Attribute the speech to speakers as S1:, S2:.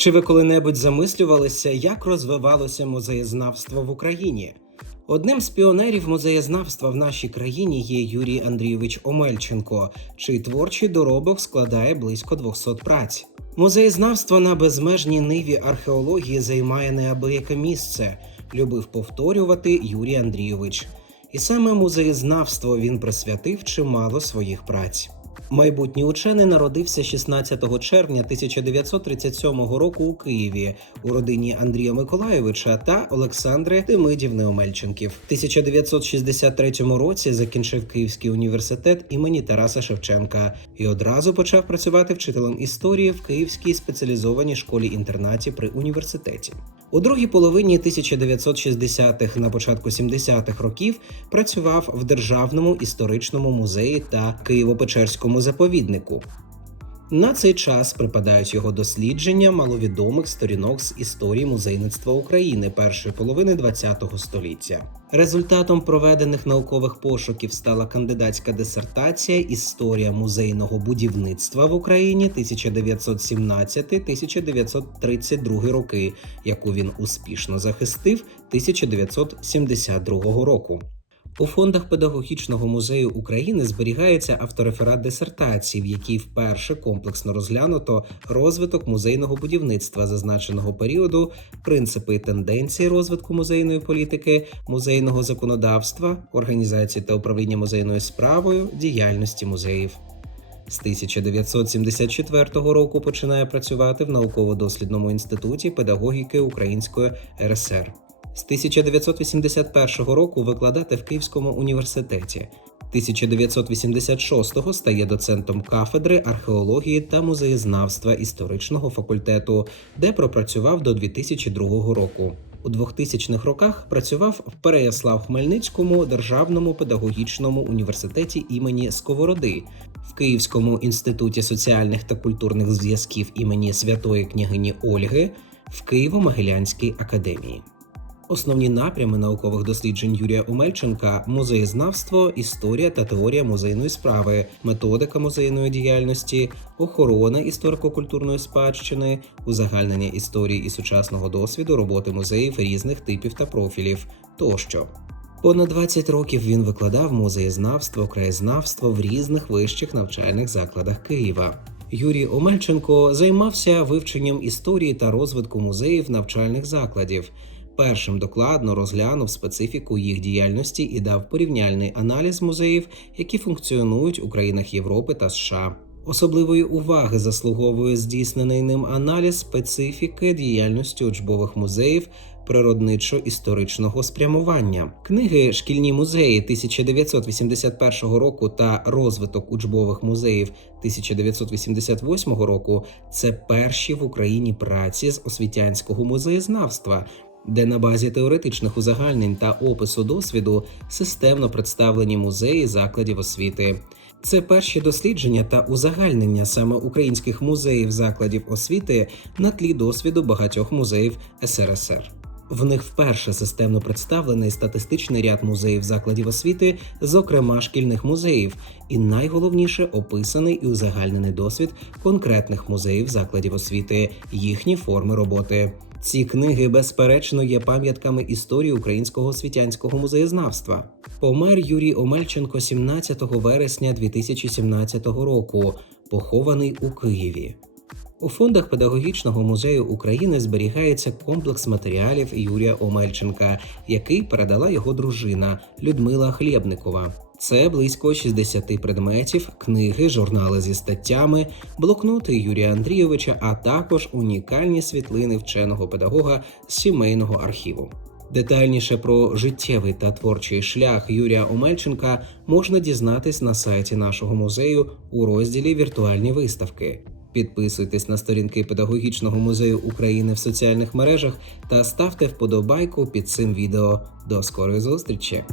S1: Чи ви коли-небудь замислювалися, як розвивалося музеєзнавство в Україні? Одним з піонерів музеєзнавства в нашій країні є Юрій Андрійович Омельченко, чий творчий доробок складає близько 200 праць. Музеєзнавство на безмежній ниві археології займає неабияке місце, любив повторювати Юрій Андрійович. І саме музеєзнавство він присвятив чимало своїх праць. Майбутній учений народився 16 червня 1937 року у Києві у родині Андрія Миколайовича та Олександри Демидівни Омельченків. В 1963 році закінчив Київський університет імені Тараса Шевченка і одразу почав працювати вчителем історії в Київській спеціалізованій школі-інтернаті при університеті. У другій половині 1960-х, на початку 70-х років працював в Державному історичному музеї та Києво-Печерському заповіднику. На цей час припадають його дослідження маловідомих сторінок з історії музейництва України першої половини ХХ століття. Результатом проведених наукових пошуків стала кандидатська дисертація Історія музейного будівництва в Україні 1917-1932 роки, яку він успішно захистив 1972 року. У фондах педагогічного музею України зберігається автореферат дисертації, в якій вперше комплексно розглянуто розвиток музейного будівництва зазначеного періоду, принципи і тенденції розвитку музейної політики, музейного законодавства, організації та управління музейною справою, діяльності музеїв. З 1974 року починає працювати в науково-дослідному інституті педагогіки Української РСР. З 1981 року викладати в Київському університеті. 1986-го стає доцентом кафедри археології та музеєзнавства історичного факультету, де пропрацював до 2002 року. У 2000-х роках працював в Переяслав-Хмельницькому державному педагогічному університеті імені Сковороди, в Київському інституті соціальних та культурних зв'язків імені Святої княгині Ольги, в Києво-Могилянській академії. Основні напрями наукових досліджень Юрія Омельченка музеєзнавство, історія та теорія музейної справи, методика музейної діяльності, охорона історико-культурної спадщини, узагальнення історії і сучасного досвіду роботи музеїв різних типів та профілів тощо. Понад 20 років він викладав музеєзнавство, краєзнавство в різних вищих навчальних закладах Києва. Юрій Омельченко займався вивченням історії та розвитку музеїв навчальних закладів. Першим докладно розглянув специфіку їх діяльності і дав порівняльний аналіз музеїв, які функціонують у країнах Європи та США. Особливої уваги заслуговує здійснений ним аналіз специфіки діяльності учбових музеїв природничо-історичного спрямування. Книги Шкільні музеї 1981 року та Розвиток учбових музеїв 1988 року це перші в Україні праці з освітянського музеєзнавства, де на базі теоретичних узагальнень та опису досвіду системно представлені музеї закладів освіти. Це перші дослідження та узагальнення саме українських музеїв закладів освіти на тлі досвіду багатьох музеїв СРСР. В них вперше системно представлений статистичний ряд музеїв закладів освіти, зокрема шкільних музеїв, і найголовніше описаний і узагальнений досвід конкретних музеїв закладів освіти, їхні форми роботи. Ці книги, безперечно, є пам'ятками історії українського освітянського музеєзнавства. Помер Юрій Омельченко 17 вересня 2017 року, похований у Києві. У фондах педагогічного музею України зберігається комплекс матеріалів Юрія Омельченка, який передала його дружина Людмила Хлєбникова. Це близько 60 предметів, книги, журнали зі статтями, блокноти Юрія Андрійовича, а також унікальні світлини вченого педагога з сімейного архіву. Детальніше про життєвий та творчий шлях Юрія Омельченка можна дізнатись на сайті нашого музею у розділі Віртуальні виставки. Підписуйтесь на сторінки Педагогічного музею України в соціальних мережах та ставте вподобайку під цим відео. До скорої зустрічі!